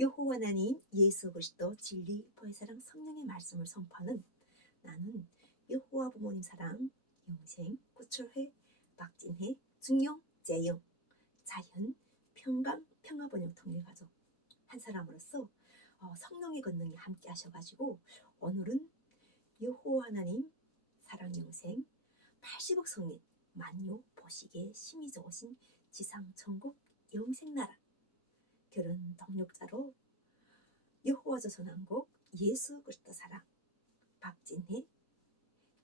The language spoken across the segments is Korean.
여호와 하나님 예수 그리스도 진리 보혜 사랑 성령의 말씀을 선포하는 나는 여호와 부모님 사랑 영생 구출회 박진혜 중용 재영 자연 평강 평화번영 통일가족 한 사람으로서 성령의 권능이 함께 하셔가지고 오늘은 여호와 하나님 사랑 영생 80억 성민 만유 보시기에 심히 좋으신 지상 천국 영생나라 결혼 동력자로 여호와 조선왕국 예수 그리스도 사랑 박진혜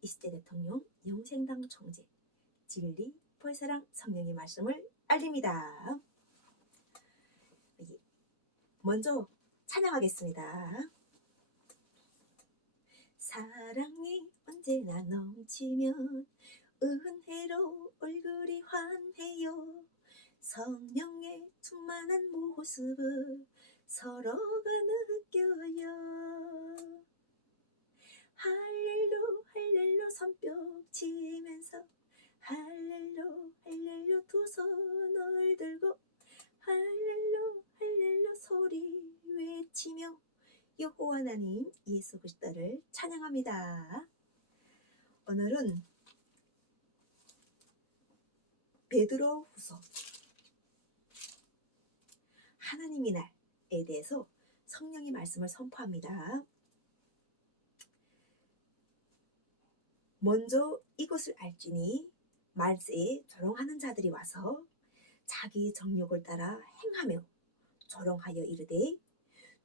20대 대통령 영생당 총재 진리 보혜사랑 성령의 말씀을 알립니다. 먼저 찬양하겠습니다. 사랑이 언제나 넘치면 은혜로 얼굴이 환해요. 성령의 충만한 모습을 서로가 느껴요. 할렐루 할렐루 손뼉 치면서 할렐루 할렐루 두 손을 들고 할렐루 할렐루 소리 외치며 여호와 하나님 예수 그리스도를 찬양합니다. 오늘은 베드로후서 하나님의 날에 대해서 성령의 말씀을 선포합니다. 먼저 이것을 알지니 말세에 조롱하는 자들이 와서 자기 정욕을 따라 행하며 조롱하여 이르되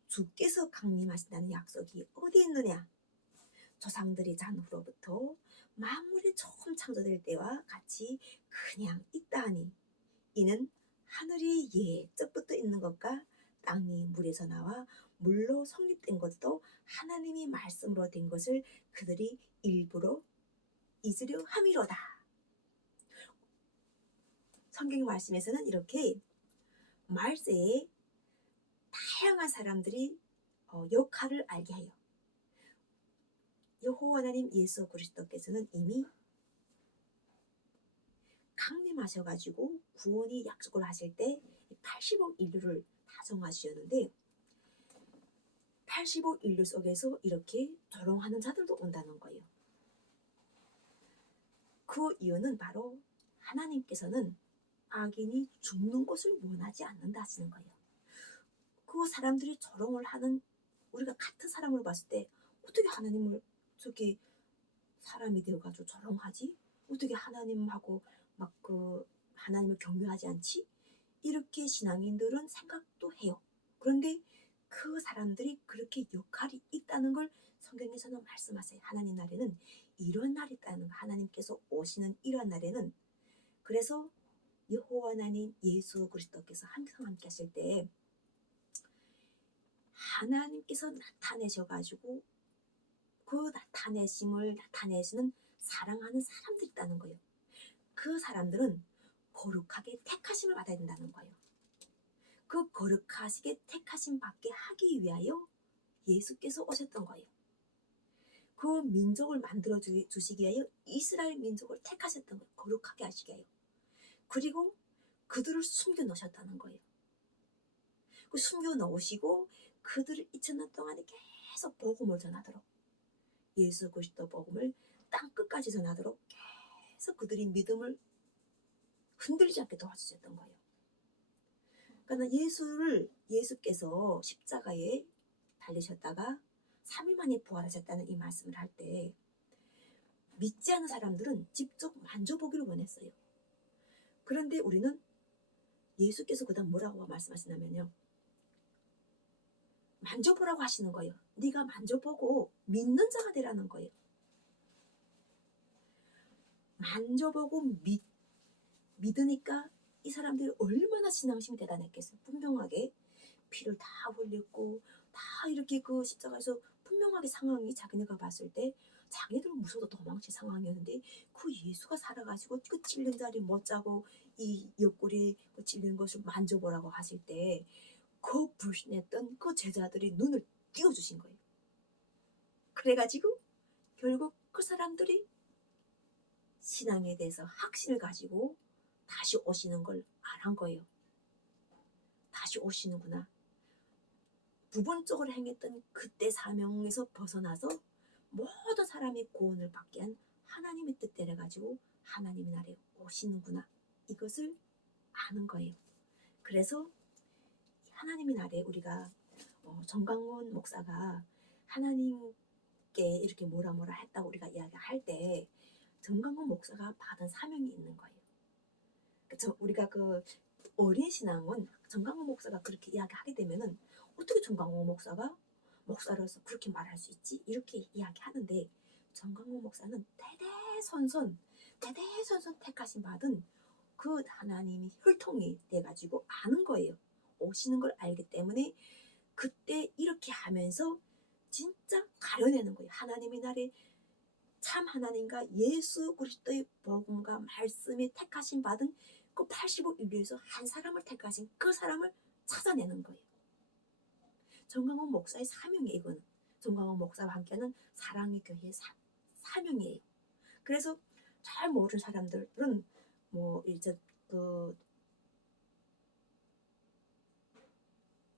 주께서 강림하신다는 약속이 어디 있느냐. 조상들이 잔 후로부터 만물이 처음 창조될 때와 같이 그냥 있다 하니 이는 하늘이 예적부터 있는 것과 땅이 물에서 나와 물로 성립된 것도 하나님이 말씀으로 된 것을 그들이 일부러 잊으려 함이로다. 성경 말씀에서는 이렇게 말세에 다양한 사람들이 역할을 알게 해요. 여호와 하나님 예수 그리스도께서는 이미 강림하셔가지고 구원이 약속을 하실 때 80억 인류를 다 정하셨는데 80억 인류 속에서 이렇게 조롱하는 자들도 온다는 거예요. 그 이유는 바로 하나님께서는 악인이 죽는 것을 원하지 않는다 하시는 거예요. 그 사람들이 조롱을 하는 우리가 같은 사람으로 봤을 때 어떻게 하나님을 저렇게 사람이 되어가지고 조롱하지? 어떻게 하나님하고 막 하나님을 경외하지 않지? 이렇게 신앙인들은 생각도 해요. 그런데 그 사람들이 그렇게 역할이 있다는 걸 성경에서는 말씀하세요. 하나님 날에는 이런 날이 있다는 거. 하나님께서 오시는 이런 날에는 그래서 여호와 하나님 예수 그리스도께서 항상 함께 하실 때 하나님께서 나타내셔가지고 그 나타내심을 나타내시는 사랑하는 사람들이 있다는 거예요. 그 사람들은 거룩하게 택하심을 받아야 된다는 거예요. 그 거룩하시게 택하심 받게 하기 위하여 예수께서 오셨던 거예요. 그 민족을 만들어 주시기 위하여 이스라엘 민족을 택하셨던 거예요. 거룩하게 하시게 해요. 그리고 그들을 숨겨 놓으셨다는 거예요. 그 숨겨 놓으시고 그들을 2000년 동안에 계속 복음을 전하도록 예수 그리스도 복음을 땅 끝까지 전하도록 계속 그들이 믿음을 흔들리지 않게 도와주셨던 거예요. 그러니까 예수께서 십자가에 달리셨다가 3일 만에 부활하셨다는 이 말씀을 할 때 믿지 않는 사람들은 직접 만져보기를 원했어요. 그런데 우리는 예수께서 그다음 뭐라고 말씀하시냐면요. 만져보라고 하시는 거예요. 네가 만져보고 믿는 자가 되라는 거예요. 만져보고 믿으니까 이 사람들이 얼마나 신앙심이 대단했겠어요. 분명하게 피를 다 흘렸고 다 이렇게 그 십자가에서 분명하게 상황이 자기네가 봤을 때 자기들은 무서워서 도망칠 상황이었는데 그 예수가 살아가지고 그 찔린 자리 못 자고 이 옆구리 그 찔린 것을 만져보라고 하실 때 그 불신했던 그 제자들이 눈을 띄워주신 거예요. 그래가지고 결국 그 사람들이 신앙에 대해서 확신을 가지고 다시 오시는 걸 알한 거예요. 다시 오시는구나. 부분적으로 행했던 그때 사명에서 벗어나서 모든 사람이 구원을 받게 한 하나님의 뜻대로 가지고 하나님의 나라에 오시는구나, 이것을 아는 거예요. 그래서 하나님의 나라에 우리가 정강훈 목사가 하나님께 이렇게 뭐라 했다고 우리가 이야기할 때 정강훈 목사가 받은 사명이 있는 거예요. 그래서 우리가 그 어린 신앙은 정강훈 목사가 그렇게 이야기하게 되면은 어떻게 정강훈 목사가 목사로서 그렇게 말할 수 있지? 이렇게 이야기하는데, 정강훈 목사는 대대손손 택하신 받은 그 하나님이 혈통이 돼가지고 아는 거예요. 오시는 걸 알기 때문에 그때 이렇게 하면서 진짜 가려내는 거예요. 하나님의 나라에 참 하나님과 예수 그리스도의 복음과 말씀이 택하신 받은 그 85인류에서 한 사람을 택하신 그 사람을 찾아내는 거예요. 정강훈 목사의 사명이 이거는. 정강훈 목사와 함께하는 사랑의 교회의 사명이에요. 그래서 잘 모르는 사람들은 뭐 이제 그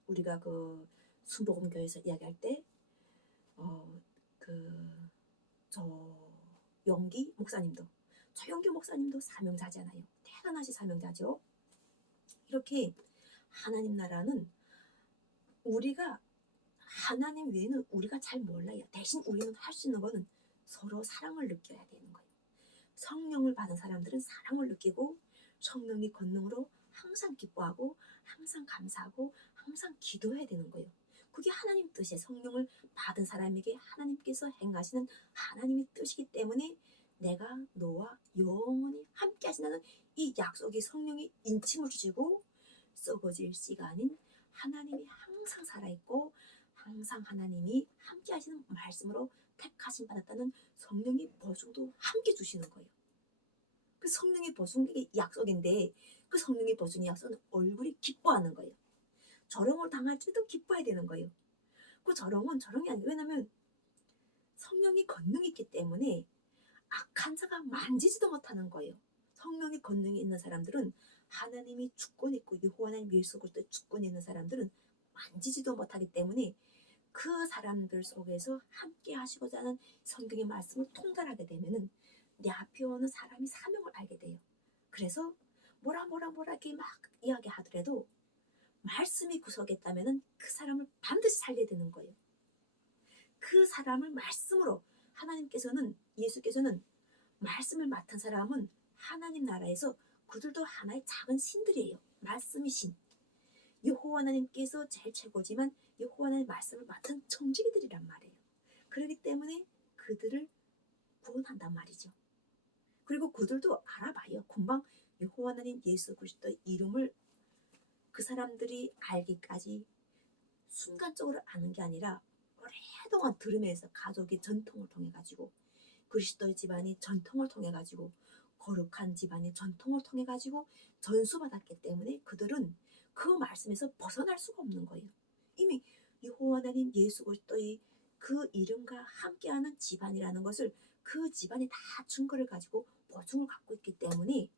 우리가 그 순복음 교회에서 이야기할 때 영기 목사님도, 영기 목사님도 사명자잖아요. 대단하신 사명자죠. 이렇게 하나님 나라는 우리가 하나님 외에는 우리가 잘 몰라요. 대신 우리는 할 수 있는 거는 서로 사랑을 느껴야 되는 거예요. 성령을 받은 사람들은 사랑을 느끼고 성령의 권능으로 항상 기뻐하고 항상 감사하고 항상 기도해야 되는 거예요. 그게 하나님 뜻이에요. 성령을 받은 사람에게 하나님께서 행하시는 하나님의 뜻이기 때문에 내가 너와 영원히 함께 하신다는 이 약속이 성령이 인침을 주시고 썩어질 시간인 하나님이 항상 살아있고 항상 하나님이 함께 하시는 말씀으로 택하심 받았다는 성령의 보증도 함께 주시는 거예요. 그 성령의 보증이 약속인데 그 성령의 보증의 약속은 얼굴이 기뻐하는 거예요. 저롱을 당할지도 기뻐해야 되는 거예요. 그 저롱이 아니에요. 왜냐면 성령의 권능이 있기 때문에 악한 자가 만지지도 못하는 거예요. 성령의 권능이 있는 사람들은 하나님이 주권이 있고 여호와 하나님 예수 그리스도의 주권이 있는 사람들은 만지지도 못하기 때문에 그 사람들 속에서 함께 하시고자 하는 성경의 말씀을 통달하게 되면은 내 앞에 오는 사람이 사명을 알게 돼요. 그래서 뭐라 이렇게 막 이야기하더라도 말씀이 구속했다면은 그 사람을 반드시 살려야 되는 거예요. 그 사람을 말씀으로 하나님께서는 예수께서는 말씀을 맡은 사람은 하나님 나라에서 그들도 하나의 작은 신들이에요. 말씀이 신. 여호와 하나님께서 제일 최고지만 여호와 하나님 말씀을 맡은 청지기들이란 말이에요. 그렇기 때문에 그들을 구원한단 말이죠. 그리고 그들도 알아봐요. 금방 여호와 하나님 예수 그리스도의 이름을 그 사람들이 알기까지 순간적으로 아는 게 아니라 오랫동안 들으면서 가족의 전통을 통해 가지고 그리스도의 집안이 전통을 통해 가지고 거룩한 집안의 전통을 통해 가지고 전수받았기 때문에 그들은 그 말씀에서 벗어날 수가 없는 거예요. 이미 여호와 하나님 예수 그리스도의 그 이름과 함께하는 집안이라는 것을 그 집안이 다 증거를 가지고 보증을 갖고 있기 때문에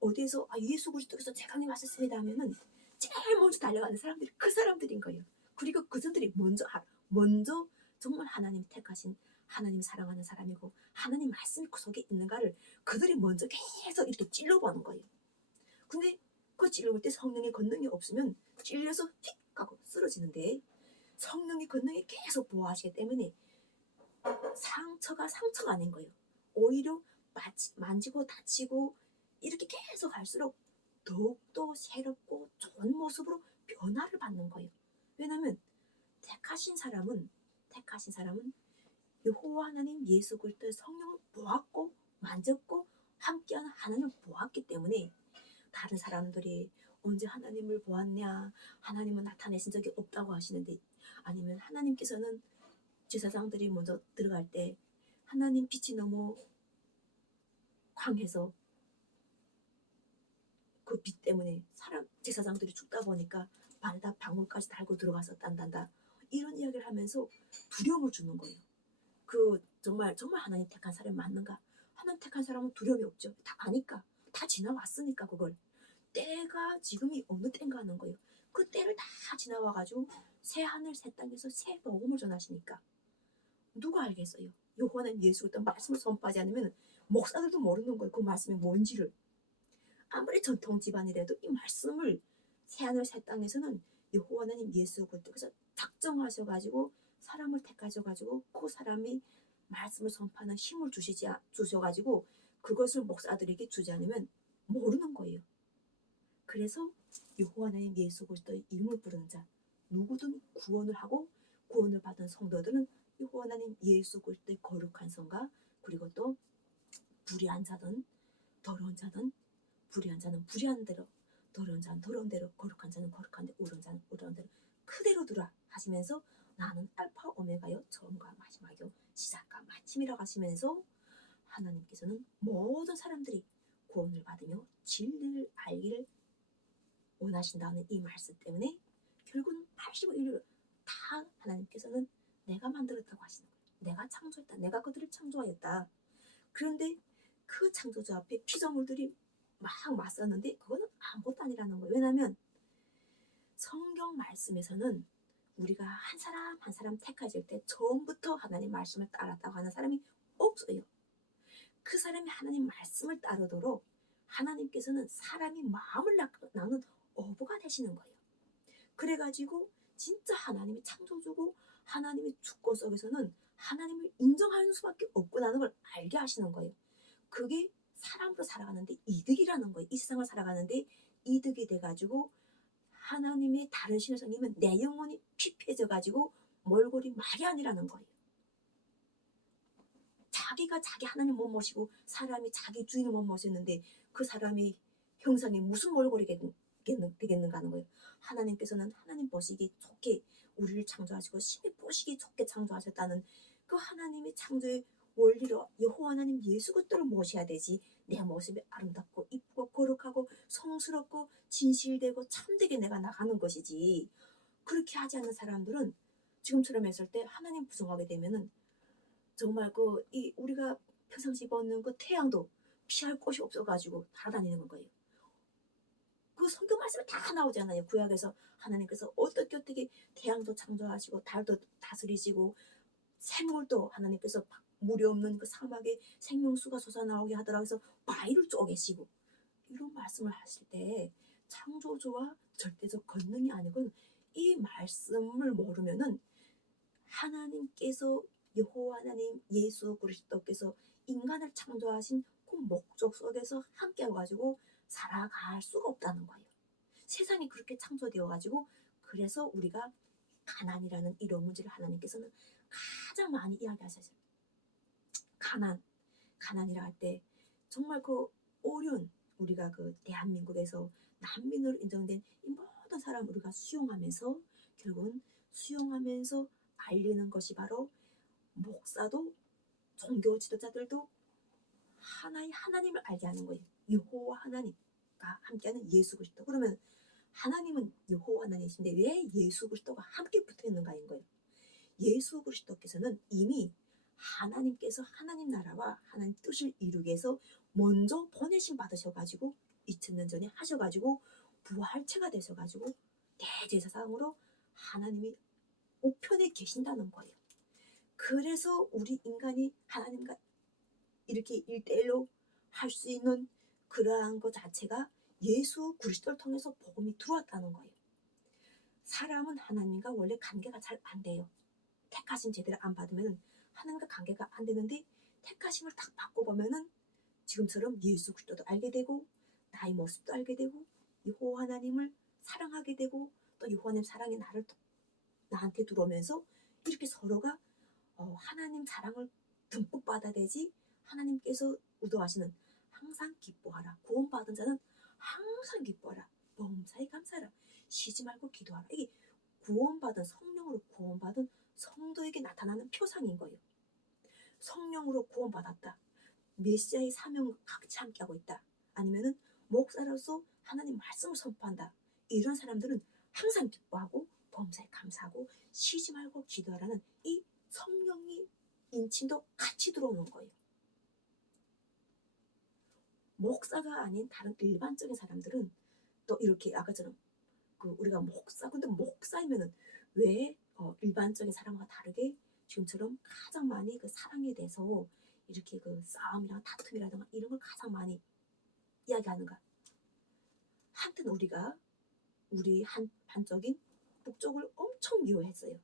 어디에서 예수 그리스도께서 제강님 하셨습니다 하면은 제일 먼저 달려가는 사람들이 그 사람들인 거예요. 그리고 그들이 먼저 정말 하나님 택하신 하나님 사랑하는 사람이고 하나님 말씀이 그 속에 있는가를 그들이 먼저 계속 이렇게 찔러보는 거예요. 근데 그 찔러볼 때 성령의 권능이 없으면 찔려서 휙 하고 쓰러지는데 성령의 권능이 계속 보호하시기 때문에 상처가 아닌 거예요. 오히려 만지고 다치고 이렇게 계속 갈수록 더욱더 새롭고 좋은 모습으로 변화를 받는 거예요. 왜냐하면 택하신 사람은 여호와 하나님 예수 그리스도의 성령을 보았고 만졌고 함께하는 하나님을 보았기 때문에 다른 사람들이 언제 하나님을 보았냐, 하나님은 나타내신 적이 없다고 하시는데, 아니면 하나님께서는 제사장들이 먼저 들어갈 때 하나님 빛이 너무 광해서 그 빛 때문에 제사장들이 죽다 보니까 발에다 방울까지 달고 들어갔었단다, 이런 이야기를 하면서 두려움을 주는 거예요. 그 정말 하나님 택한 사람이 맞는가? 하나님 택한 사람은 두려움이 없죠. 다 아니까, 다 지나왔으니까. 그걸 때가 지금이 어느 때인가 하는 거예요. 그 때를 다 지나와가지고 새 하늘 새 땅에서 새 복음을 전하시니까 누가 알겠어요? 요한은 예수 그리스도 말씀을 선포하지 않으면 목사들도 모르는 거예요. 그 말씀이 뭔지를. 아무리 전통 집안이라도 이 말씀을 새하늘 새 땅에서는 여호와 하나님 예수 그리스도께서 작정하셔가지고 사람을 택하셔가지고 그 사람이 말씀을 선포하는 힘을 주셔가지고 그것을 목사들에게 주지 않으면 모르는 거예요. 그래서 여호와 하나님 예수 그리스도의 이름을 부르는 자 누구든 구원을 하고 구원을 받은 성도들은 여호와 하나님 예수 그리스도의 거룩한 성과 그리고 또 불의한 자든 더러운 자든 불의한 자는 불의한 대로 더러운 자는 더러운 대로 거룩한 자는 거룩한 대로 의로운 자는 의로운 대로 그대로 두라 하시면서 나는 알파 오메가요 처음과 마지막이요 시작과 마침이라고 하시면서 하나님께서는 모든 사람들이 구원을 받으며 진리를 알기를 원하신다는 이 말씀 때문에 결국은 85일을 다 하나님께서는 내가 만들었다고 하시는 거예요. 내가 창조했다. 내가 그들을 창조하였다. 그런데 그 창조주 앞에 피조물들이 막 맞섰는데 그거는 아무것도 아니라는 거예요. 왜냐하면 성경 말씀에서는 우리가 한 사람 한 사람 택하실 때 처음부터 하나님 말씀을 따랐다고 하는 사람이 없어요. 그 사람이 하나님 말씀을 따르도록 하나님께서는 사람이 마음을 나누는 어부가 되시는 거예요. 그래가지고 진짜 하나님이 창조주고 하나님의 주권 속에서는 하나님을 인정하는 수밖에 없구나는 걸 알게 하시는 거예요. 그게 사람으로 살아가는데 이득이라는 거예요. 이 세상을 살아가는데 이득이 돼가지고 하나님의 다른 신을 섬기면 내 영혼이 피폐해져가지고 몰골이 말이 아니라는 거예요. 자기가 자기 하나님 못 모시고 사람이 자기 주인을 못 모셨는데 그 사람이 형상이 무슨 몰골이 되겠는가 하는 거예요. 하나님께서는 하나님 보시기 좋게 우리를 창조하시고 신이 보시기 좋게 창조하셨다는 그 하나님의 창조의 원리로 여호와 하나님 예수 그리스도를 모셔야 되지. 내 모습이 아름답고 이쁘고 거룩하고 성스럽고 진실되고 참되게 내가 나가는 것이지. 그렇게 하지 않는 사람들은 지금처럼 했을 때 하나님 부정하게 되면은 정말 우리가 평상시 보는 그 태양도 피할 곳이 없어가지고 날아다니는 거예요. 그 성경 말씀에 다 나오잖아요. 구약에서 하나님께서 어떻게 태양도 창조하시고 달도 다스리시고 생물도 하나님께서 물이 없는 그 사막에 생명수가 솟아나오게 하더라. 그래서 바위를 쪼개시고 이런 말씀을 하실 때 창조주와 절대적 권능이 아니고 이 말씀을 모르면은 하나님께서 여호와 하나님 예수 그리스도께서 인간을 창조하신 그 목적 속에서 함께 와가지고 살아갈 수가 없다는 거예요. 세상이 그렇게 창조되어가지고 그래서 우리가 가난이라는 이런 문제를 하나님께서는 가장 많이 이야기하셨어요. 가난이라 할 때 정말 그 어려운 우리가 그 대한민국에서 난민으로 인정된 이 모든 사람 우리가 수용하면서 결국은 수용하면서 알리는 것이 바로 목사도 종교 지도자들도 하나의 하나님을 알게 하는 거예요. 여호와 하나님과 함께하는 예수 그리스도. 그러면 하나님은 여호와 하나님이신데 왜 예수 그리스도가 함께 붙어 있는가인 거예요. 예수 그리스도께서는 이미 하나님께서 하나님 나라와 하나님 뜻을 이루기 위해서 먼저 보내심 받으셔가지고 2000년 전에 하셔가지고 부활체가 되셔가지고 대제사장으로 하나님이 우편에 계신다는 거예요. 그래서 우리 인간이 하나님과 이렇게 1대1로 할 수 있는 그러한 것 자체가 예수 그리스도를 통해서 복음이 들어왔다는 거예요. 사람은 하나님과 원래 관계가 잘 안 돼요. 택하심 제대로 안 받으면 하나님과 관계가 안 되는데 택하심을 딱 받고 보면은 지금처럼 예수 그리스도도 알게 되고 나의 모습도 알게 되고 여호와 하나님을 사랑하게 되고 또 여호와 하나님 사랑이 나한테 들어오면서 이렇게 서로가 하나님 사랑을 듬뿍 받아야지. 하나님께서 의도하시는 항상 기뻐하라. 구원받은 자는 항상 기뻐하라. 범사에 감사하라. 쉬지 말고 기도하라. 이게 성령으로 구원받은 성도에게 나타나는 표상인 거예요. 성령으로 구원받았다. 메시아의 사명을 같이 함께하고 있다. 아니면은 목사로서 하나님 말씀을 선포한다. 이런 사람들은 항상 기뻐하고 범사에 감사하고 쉬지 말고 기도하라는 이 성령의 인침도 같이 들어오는 거예요. 목사가 아닌 다른 일반적인 사람들은 또 이렇게 아까처럼 우리가 목사, 근데 목사이면은 왜 일반적인 사람과 다르게 지금처럼 가장 많이 그 사랑에 대해서 이렇게 그 싸움이랑 다툼이라든가 이런 걸 가장 많이 이야기하는가? 한때는 우리 한반적인 북쪽을 엄청 미워했어요.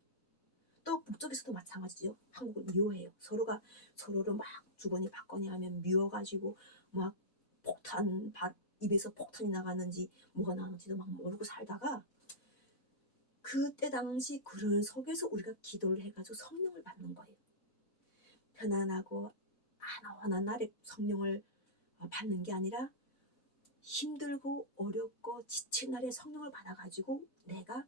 또 북쪽에서도 마찬가지죠. 한국을 미워해요. 서로가 서로를 막 주거니 받거니 하면 미워가지고 막 입에서 폭탄이 나가는지 뭐가 나오는지도 막 모르고 살다가 그때 당시 그런 속에서 우리가 기도를 해가지고 성령을 받는 거예요. 편안하고 안원한 날에 성령을 받는 게 아니라 힘들고 어렵고 지친 날에 성령을 받아가지고 내가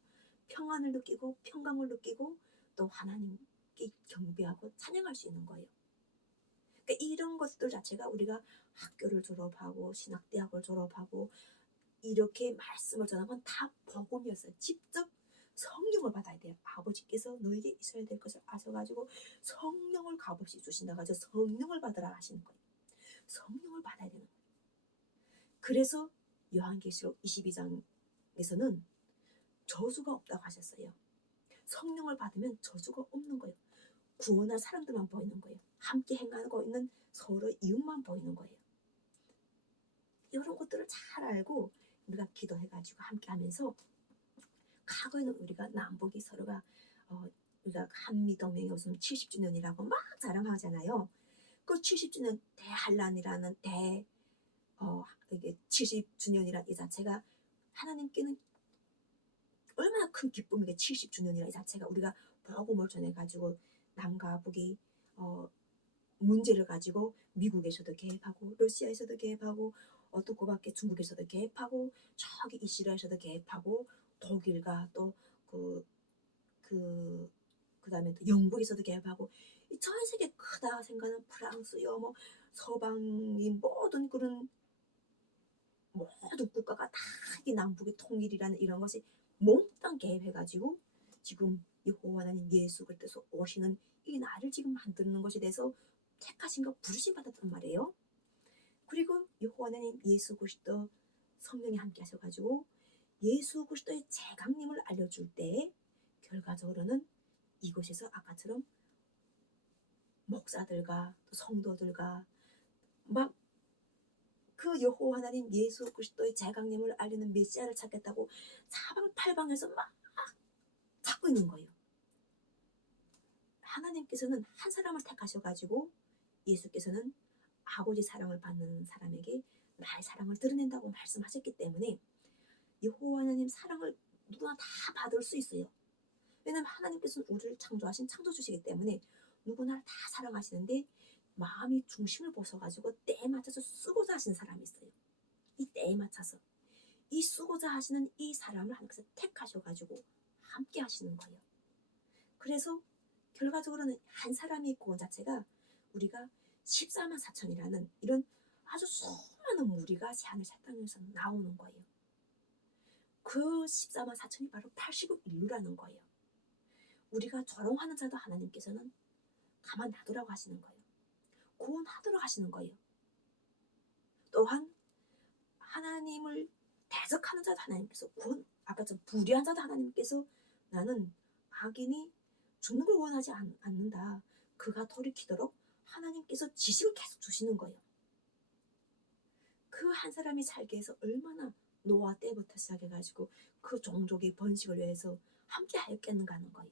평안을 느끼고 평강을 느끼고 또 하나님께 경배하고 찬양할 수 있는 거예요. 그러니까 이런 것들 자체가 우리가 학교를 졸업하고 신학대학을 졸업하고 이렇게 말씀을 전한 건 다 복음이었어요. 직접 성령을 받아야 돼요. 아버지께서 너에게 있어야 될 것을 아셔가지고 성령을 값없이 주신다 가지고 성령을 받으라 하시는 거예요. 성령을 받아야 되는 거예요. 그래서 요한계시록 22장에서는 저주가 없다고 하셨어요. 성령을 받으면 저주가 없는 거예요. 구원할 사람들만 보이는 거예요. 함께 행하고 있는 서로 이웃만 보이는 거예요. 이런 것들을 잘 알고 우리가 기도해가지고 함께 하면서 과거에는 우리가 남북이 서로가 우리가 한미동맹이 요즘 70주년이라고 막 자랑하잖아요. 그 70주년 대한란이라는 이게 70주년이라는 이 자체가 하나님께는 얼마나 큰 기쁨이게 70주년이라 이 자체가 우리가 복음을 전해가지고 남과 북이 문제를 가지고 미국에서도 개입하고 러시아에서도 개입하고 또 그 밖에 중국에서도 개입하고 저기 이스라엘에서도 개입하고 독일과 또 그다음에 또 영국에서도 개입하고 전 세계 크다 생각하는 프랑스요 뭐 서방이 모든 그런 모든 국가가 다 이 남북의 통일이라는 이런 것이 몽땅 개입해가지고 지금 여호와 하나님 예수 그리스도께서 오시는 이 날을 지금 만드는 것에 대해서 택하신 거 부르심 받았단 말이에요. 그리고 여호와 하나님 예수 그리스도 성령이 함께 하셔가지고 예수 그리스도의 재강림을 알려줄 때 결과적으로는 이곳에서 아까처럼 목사들과 성도들과 막 그 여호와 하나님 예수 그리스도의 재강림을 알리는 메시아를 찾겠다고 사방팔방에서 막 찾고 있는 거예요. 하나님께서는 한 사람을 택하셔가지고 예수께서는 아버지 사랑을 받는 사람에게 나의 사랑을 드러낸다고 말씀하셨기 때문에 여호와 하나님 사랑을 누구나 다 받을 수 있어요. 왜냐하면 하나님께서는 우리를 창조하신 창조주시기 때문에 누구나 다 사랑하시는데 마음이 중심을 보셔가지고 때에 맞춰서 쓰고자 하시는 사람이 있어요. 이 때에 맞춰서 이 쓰고자 하시는 이 사람을 하나님께서 택하셔가지고 함께 하시는 거예요. 그래서 결과적으로는 한 사람의 구원 자체가 우리가 14만 4천이라는 이런 아주 수많은 무리가 새하늘 새 땅에서 나오는 거예요. 그 14만 4천이 바로 80의 인류라는 거예요. 우리가 조롱하는 자도 하나님께서는 가만 놔두라고 하시는 거예요. 구원하도록 하시는 거예요. 또한 하나님을 대적하는 자도 하나님께서 아까 전 불의한 자도 하나님께서 나는 악인이 죽는 걸 원하지 않는다. 그가 돌이키도록 하나님께서 지식을 계속 주시는 거예요. 그 한 사람이 살기 위해서 얼마나 노아 때부터 시작해가지고 그 종족의 번식을 위해서 함께 하였겠는가 하는 거예요.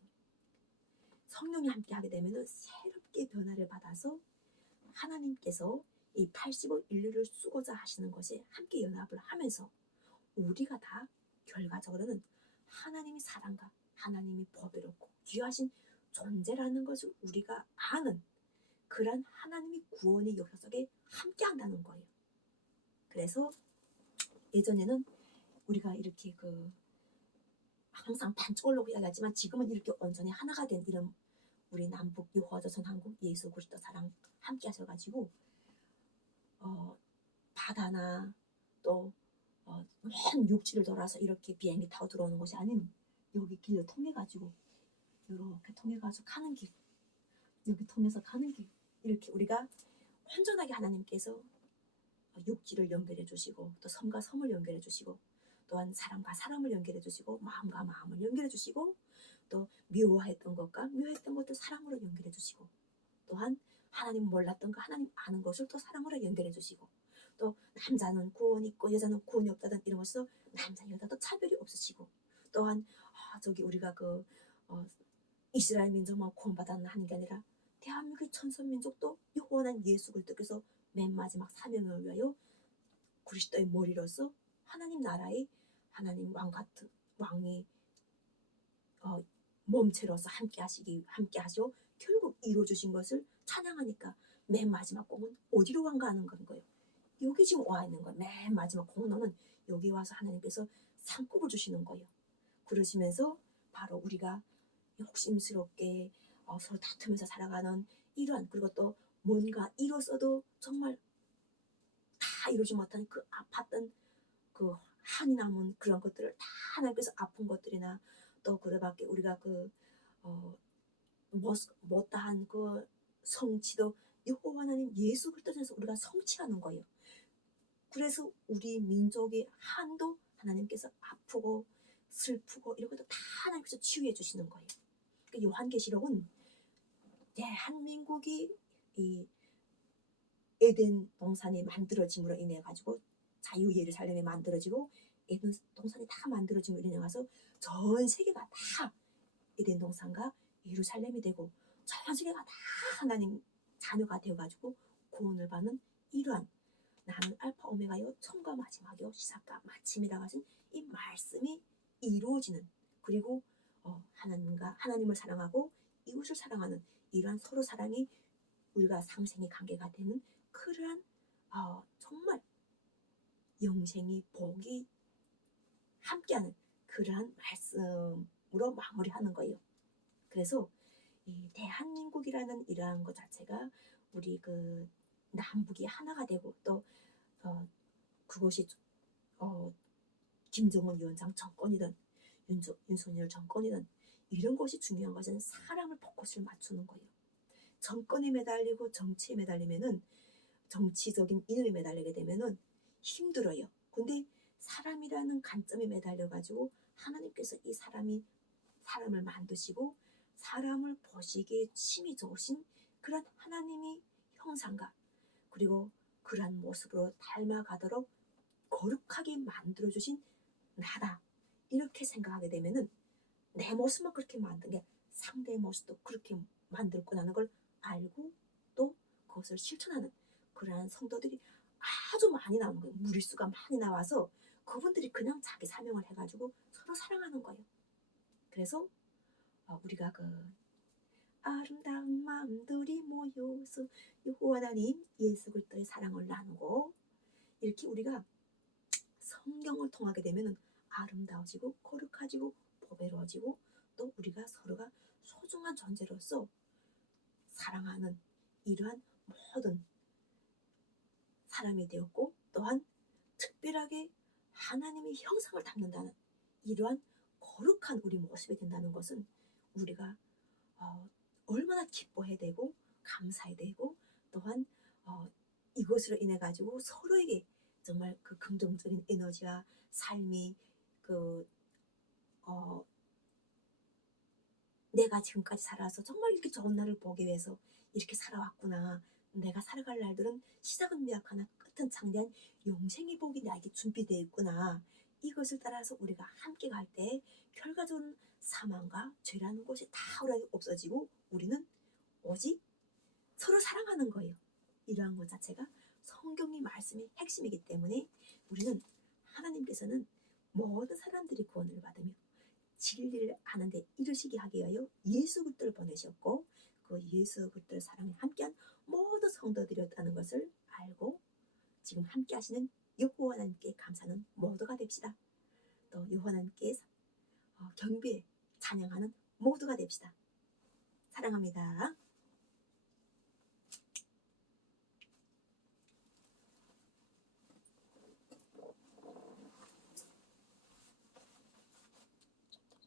성령이 함께 하게 되면 새롭게 변화를 받아서 하나님께서 이 80의 인류를 쓰고자 하시는 것이 함께 연합을 하면서 우리가 다 결과적으로는 하나님이 사랑과 하나님이 법이롭고 귀하신 존재라는 것을 우리가 아는 그런 하나님의 구원의 역사 속에 함께 한다는 거예요. 그래서 예전에는 우리가 이렇게 항상 반쪽으로 이야기하지만 지금은 이렇게 온전히 하나가 된 이런 우리 남북 여호와조선 한국 예수 그리스도 사랑 함께 하셔가지고 바다나 또 먼 육지를 돌아서 이렇게 비행기 타고 들어오는 것이 아닌 여기 길을 통해가지고 이렇게 통해가지고 가는 길 여기 통해서 가는 길 이렇게 우리가 온전하게 하나님께서 육지를 연결해 주시고 또 섬과 섬을 연결해 주시고 또한 사람과 사람을 연결해 주시고 마음과 마음을 연결해 주시고 또 미워했던 것과 묘했던 것도 사랑으로 연결해 주시고 또한 하나님 몰랐던 거 하나님 아는 것을 또 사랑으로 연결해 주시고 또 남자는 구원이 있고 여자는 구원이 없다든 이런 것도 남자 여자도 차별이 없으시고 또한 저기 우리가 어, 이스라엘 민족만 구원받았나 하는 게 아니라 대한민국의 천선민족도 영원한 예수 그리스도께서 맨 마지막 사명을 위하여 그리스도의 머리로서 하나님 나라의 하나님 왕 같은 왕이 몸체로서 함께 하시고 결국 이루어 주신 것을 찬양하니까 맨 마지막 공은 어디로 간가하는 건 거예요. 여기 지금 와 있는 거예요. 맨 마지막 공로는 여기 와서 하나님께서 상급을 주시는 거예요. 그러시면서 바로 우리가 욕심스럽게 서로 다투면서 살아가는 이러한 그리고 또 뭔가 이뤘어도 정말 다 이루지 못한 그 아팠던 그 한이 남은 그런 것들을 다 하나님께서 아픈 것들이나 또 그래밖에 우리가 못다한 그 성취도 여호와 하나님 예수 그리스도에서 우리가 성취하는 거예요. 그래서 우리 민족의 한도 하나님께서 아프고 슬프고 이런 것도 다 하나님께서 치유해 주시는 거예요. 그러니까 요한계시록은 대한민국이 이 에덴 동산이 만들어짐으로 인해 가지고 자유 예루살렘이 만들어지고 에덴 동산이 다 만들어짐으로 인해 가서 전 세계가 다 에덴 동산과 예루살렘이 되고 전 세계가 다 하나님 자녀가 되어가지고 구원을 받는 이러한 나는 알파 오메가요 처음과 마지막이요 시작과 마침이라 하신 이 말씀이 이루어지는 그리고 하나님을 사랑하고 이웃을 사랑하는 이러한 서로 사랑이 우리가 상생의 관계가 되는 그러한 정말 영생이 복이 함께하는 그러한 말씀으로 마무리하는 거예요. 그래서 이 대한민국이라는 이러한 것 자체가 우리 그 남북이 하나가 되고 또 그것이 김정은 위원장 정권이든 윤석열 정권이든 이런 것이 중요한 것은 사람을 포커스를 맞추는 거예요. 정권에 매달리고 정치에 매달리면은 정치적인 이념에 매달리게 되면은 힘들어요. 근데 사람이라는 관점에 매달려 가지고 하나님께서 이 사람을 만드시고 사람을 보시기에 심히 좋으신 그런 하나님의 형상과 그리고 그러한 모습으로 닮아가도록 거룩하게 만들어주신 나다 이렇게 생각하게 되면은 내 모습만 그렇게 만든 게 상대의 모습도 그렇게 만들었구나는 걸 알고 또 그것을 실천하는 그러한 성도들이 아주 많이 나오는 거예요. 무리수가 많이 나와서 그분들이 그냥 자기 사명을 해가지고 서로 사랑하는 거예요. 그래서 우리가 그 아름다운 마음들이 모여서 여호와 하나님 예수 그리스도의 사랑을 나누고 이렇게 우리가 성경을 통하게 되면 아름다워지고 거룩해지고 보배로워지고 또 우리가 서로가 소중한 존재로서 사랑하는 이러한 모든 사람이 되었고 또한 특별하게 하나님의 형상을 담는다는 이러한 거룩한 우리 모습이 된다는 것은 우리가 얼마나 기뻐해야 되고 감사해야 되고 또한 이것으로 인해 가지고 서로에게 정말 그 긍정적인 에너지와 삶이 내가 지금까지 살아서 정말 이렇게 좋은 날을 보기 위해서 이렇게 살아왔구나. 내가 살아갈 날들은 시작은 미약하나 끝은 창대한 영생의 복이 나에게 준비되어 있구나. 이것을 따라서 우리가 함께 갈 때 결과적으로는 사망과 죄라는 것이 다 없어지고 우리는 오직 서로 사랑하는 거예요. 이러한 것 자체가 성경의 말씀의 핵심이기 때문에 우리는 하나님께서는 모든 사람들이 구원을 받으며 진리를 아는데 이르시게 하기 위하여 예수 그리스도를 보내셨고 그 예수 그리스도의 사랑에 함께한 모든 성도들이었다는 것을 알고 지금 함께 하시는 여호와 하나님께 감사하는 모두가 됩시다. 또 여호와 하나님께 경배 찬양하는 모두가 됩시다. 사랑합니다.